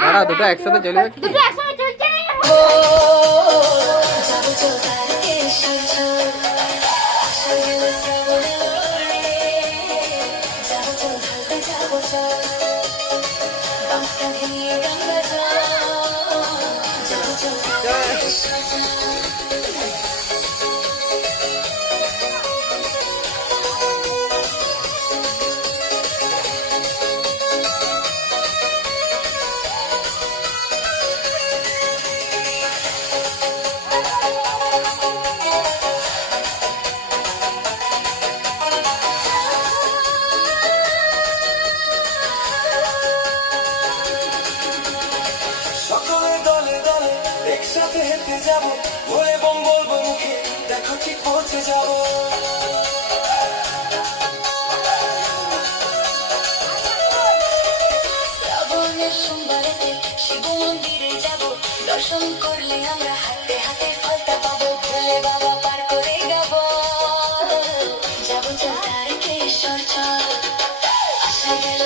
দাঁড়া, দুটো একসাথে চলবে কি? দুটো একসাথে চলছে না। সকলে দলে দলে একসাথে হেঁটে যাবো, ভোরে বম বলবো মুখে, দেখো ঠিক পৌঁছে যাবো। শ্রাবণের সোমবারেতে শিব মন্দিরে যাব, দর্শন করলে আমরা হাতে হাতে ফলটা পাবো, ভোলে বাবা পার করে যাবো, যাবো চল তারিকেশ্বর চল, আসা গেল